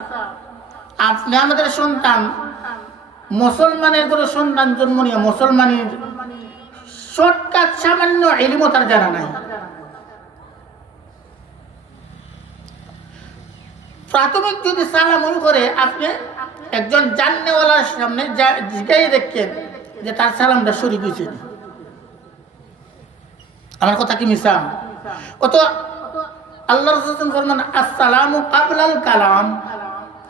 আপনি আমাদের সন্তান মুসলমানের কোনো সন্তান জন্ম নিয়ে মুসলমানের শর্টকাট সামান্য ইলমও তার জানা নাই। প্রাথমিক যদি সালাম করে আপনি একজন জাননেওয়ালার সামনে জিজ্ঞাই দেখেন যে তার সালামটা শরীফ হয়েছে, আমার কথা কি মিশাম? অত আল্লাহ রাসূল ফরমান আসসালামু কাবলাল কালাম।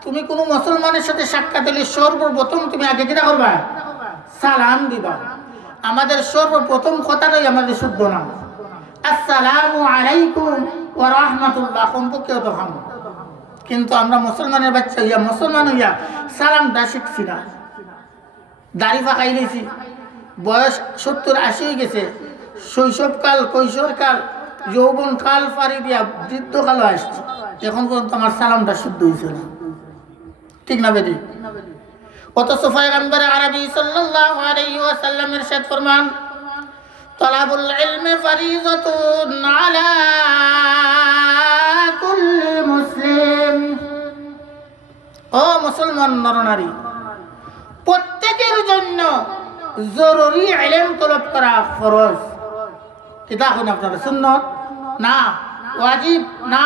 তুমি কোনো মুসলমানের সাথে সাক্ষাৎ হলে সর্বপ্রথম তুমি আগে কিনা করবা? সালাম দিবা। আমাদের সর্বপ্রথম কথাটাই আমাদের শুদ্ধ নাম আসসালামু আলাইকুম ওয়া রাহমাতুল্লাহ, কমপক্ষেও তো হাম। কিন্তু আমরা মুসলমানের বাচ্চা হইয়া মুসলমান হইয়া সালামটা শিখছি না। দাড়ি ফাঁকাই লেছি, বয়স 70-80 হয়ে গেছে, শৈশবকাল, কৈশোরকাল, যৌবনকাল পাড়ি দিয়া বৃদ্ধকালও আসছে, এখন পর্যন্ত আমার সালামটা শুদ্ধ হয়েছে না। ঠিক না বেদি? অথচ পয়গম্বর আরবি সাল্লাল্লাহু আলাইহি ওয়াসাল্লাম ইরশাদ ফরমান তালাবুল ইলমি ফরিযাতুন আলা কুল্লি মুসলিম। ও মুসলমান নরনারী, প্রত্যেকের জন্য জরুরি ইলম তলব করা ফরজ। কিতা কোন আপনারা সুন্নাত না, ওয়াজিব না,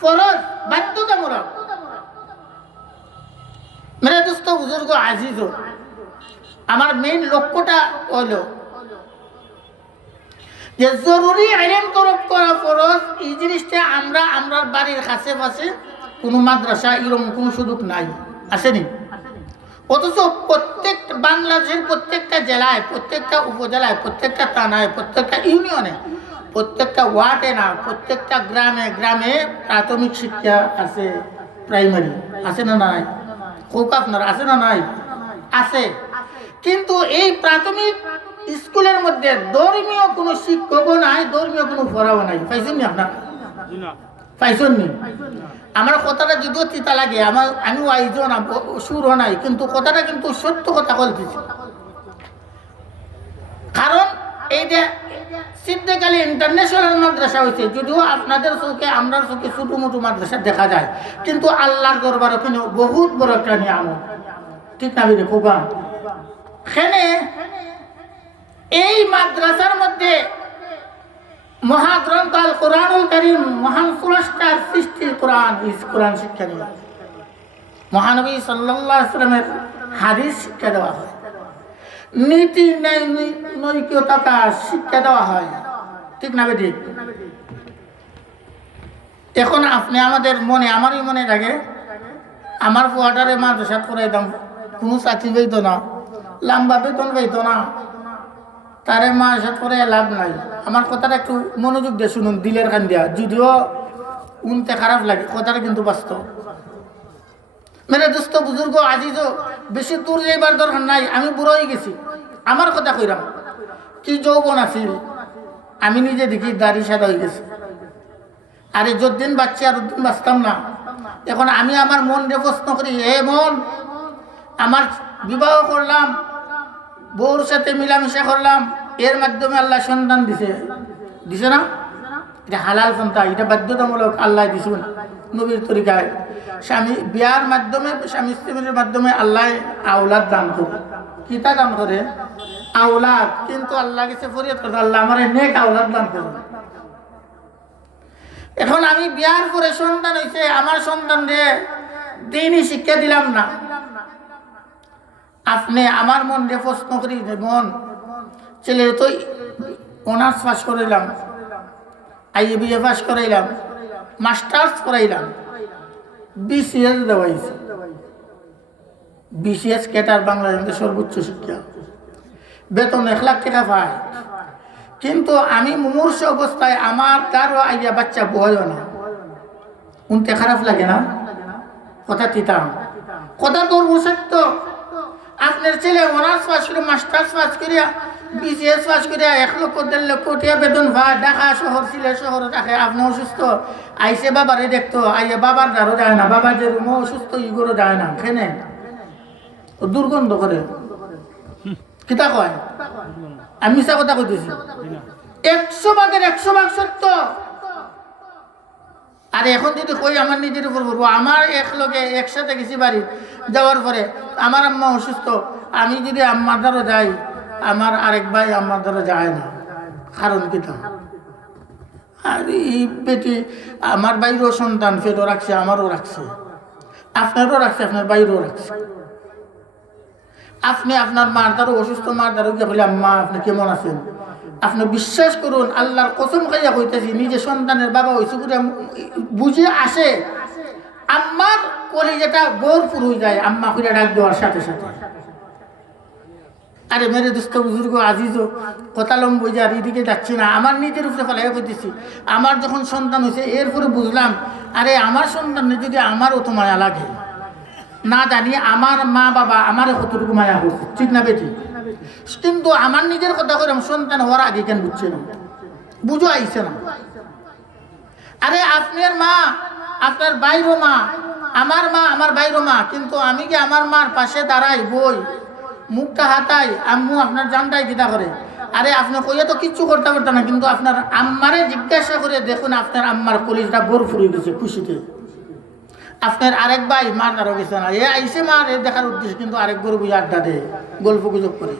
ফরজ, বাধ্যতামূলক। মেরে দোস্ত বুজুর্গ আজিজ, আমার মেইন লক্ষ্যটা হলো যে জরুরি ইলম তলব করা ফরজ। এই জিনিসটা আমরা বাড়ির কাছে পাশে কোনো মাদ্রাসা এরকম কোনো সুযোগ নাই, আসেনি। অথচ প্রত্যেক বাংলাদেশের প্রত্যেকটা জেলায়, প্রত্যেকটা উপজেলায়, প্রত্যেকটা থানায়, প্রত্যেকটা ইউনিয়নে, প্রত্যেকটা ওয়ার্ডে না, প্রত্যেকটা গ্রামে গ্রামে প্রাথমিক শিক্ষা আছে, প্রাইমারি আছে না নাই? খুব আপনার আছে না নাই? আছে। কিন্তু এই প্রাথমিক স্কুলের মধ্যে ধর্মীয় কোনো শিক্ষকও নাই, ধর্মীয় কোনো পড়াও নাই। পাইছেন নি আপনার? পাইছেন নি? আমার কথাটা যদিও চিতা লাগে, আমি ওয়াইজও না, সুরও নাই, কিন্তু কথাটা কিন্তু সত্য কথা বলতেছি। কারণ এই যে সিদ্দিকালী ইন্টারন্যাশনাল মাদ্রাসা হয়েছে, যদিও আপনাদের চোখে আমরা চোখে ছোটো মোটো মাদ্রাসা দেখা যায়, কিন্তু আল্লাহর দরবার ওখানে বহুত বড় একটা নিয়ামত। ঠিক না বিরে খোকা? এখানে এই মাদ্রাসার মধ্যে মহাগ্রন্থ আল কোরআনুল কারীম, মহান স্রষ্টার সৃষ্টির কোরআন শিক্ষা দেওয়া, মহানবী সাল্লাল্লাহু আলাইহি ওয়াসাল্লামের হাদিস শিক্ষা দেওয়া হয়, নীতি নৈতিকতা শিক্ষা দেওয়া হয়। ঠিক না বেঠিক? এখন আপনি আমাদের মনে, আমারই মনে থাকে, আমার কোয়ার্টারে মাদ্রাসা করে দাম, কোনো চাকরি পেত না, লম্বা বেতন পেত না, তারে মাদ্রাসা করে লাভ নাই। আমার কথাটা একটু মনোযোগ দিয়ে শুনুন, দিলের কান দিয়া, যদিও উনতে খারাপ লাগে, কথাটা কিন্তু বাস্তব। মেরে দোস্ত বুজুর্গ আজিজ, বেশি দূর যাইবার দরকার নাই, আমি বুড়ো হয়ে গেছি। আমার কথা কইরাম, কি যৌবন আছিল, আমি নিজে দেখি দাড়ি সাদা হয়ে গেছে। আরে যতদিন বাচ্চা আর দিন বাঁচতাম না। এখন আমি আমার মন রে প্রশ্ন করি, হে মন, আমার বিবাহ করলাম, বউর সাথে মিলামিশা করলাম, এর মাধ্যমে আল্লাহ সন্তান দিছে না? এটা হালাল সন্তান, এটা বাধ্যতামূলক, আল্লাহ দিছুন নবীর তরিকায়। স্বামী বিয়ার মাধ্যমে, স্বামী স্ত্রীর মাধ্যমে আল্লাহ আওলাদ দান করে। কিতা দান করে? আওলাদ। কিন্তু আল্লাহ কাছে ফরিয়াদ করে, আল্লাহ আমার নেক আওলাদ দান করে। এখন আমি বিয়ার পরে সন্তান হয়েছে, আমার সন্তান রে দিনই শিক্ষা দিলাম না। আপনি আমার মন রে প্রশ্ন করি, মন, ছেলে তো অনার্স পাস করাইলাম, IABA পাস করাইলাম, মাস্টার্স করাইলাম, BCS দেওয়াইছে। BCS ক্যাটার বাংলাদেশের সর্বোচ্চ শিক্ষা, বেতন 1 লাখ টাকা পায়। কিন্তু আমি মুমূর্ষ অবস্থায় আমার কারো আইয়া বাচ্চা বয়ও না, উনতে খারাপ লাগে না? কথা তিতাম, কথা তোর সত্য। আপনার ছেলে অনার্স পাস করে, মাস্টার্স পাস করিয়া, BCS পাস করিয়া 1 লক্ষ 1.5 লক্ষ টাকা বেতন পায়, ঢাকা শহর, সিলেট শহর থাকে। আপনি অসুস্থ, আইসে বাবারে দেখতো, আইয়া বাবার দ্বারও যায় না, বাবার যে রুমও অসুস্থ ইগোরও যায় না, খেনে দুর্গন্ধ করে। কিতা কয়? আমি মিছা কথা কইতেছি? 100 ভাগের 100 ভাগ সত্য। আর এখন যদি কই আমার নিজের উপর করবো, আমার এক লোকে একসাথে গেছি বাড়ি যাওয়ার পরে আমার আম্মা অসুস্থ, আমি যদি আম্মার দ্বারা যাই, আমার আরেক ভাই আম্মার দ্বারা যায় না, কারণ কিতা? আর এই পেটে আমার বাইরেও সন্তান পেটও রাখছে, আমারও রাখছে, আপনারও রাখছে, আপনার বাইরেও রাখছে। আপনি আপনার মার দ্বারা অসুস্থ মার দ্বারা গিয়ে বলে আম্মা আপনি কেমন আছেন, আপনি বিশ্বাস করুন, আল্লাহর কসম খাইয়া কইতেছি, নিজে সন্তানের বাবা হয়েছে করে বুঝে আসে, আম্মার কলিজাটা ভরপুর হয়ে যায় আম্মা করে ডাক দেওয়ার সাথে সাথে। আরে মেরে দুস্থ বুজুর্গ আজিজ কথা লম্বই যে আর এদিকে যাচ্ছি না, আমার নিজের উপরে ফেলাই করতেছি। আমার যখন সন্তান হয়েছে এরপরে বুঝলাম, আরে আমার সন্তানে যদি আমার অত মায়া লাগে, না জানি আমার মা বাবা আমার কতটুকু মায়া করছে, ঠিক না বেটি? কিন্তু আমার নিজের কথা করে সন্তান হওয়ার আগে কেন বুঝছে না, বুঝো আইছে না। আরে আপনার মা আপনার বাইরও মা, আমার মা আমার বাইরও মা, কিন্তু আমি কি আমার মার পাশে দাঁড়াই, বই মুখটা হাতাই, আম্মু আপনার জানটাই গীতা করে, আরে আপনার কইয়া তো কিচ্ছু করতে পারতো না, কিন্তু আপনার আম্মারে জিজ্ঞাসা করে দেখুন আপনার আম্মার কলিজটা ভর ফুরে গেছে খুশিতে। আপনার আরেক ভাই মার দ্বারা গেছে না, এ আইসে মার এ দেখার উদ্দেশ্যে, কিন্তু আরেক গরু বুঝে আড্ডা দেয়, গল্প গুজব করে,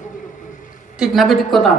ঠিক না বেঠিক কথা?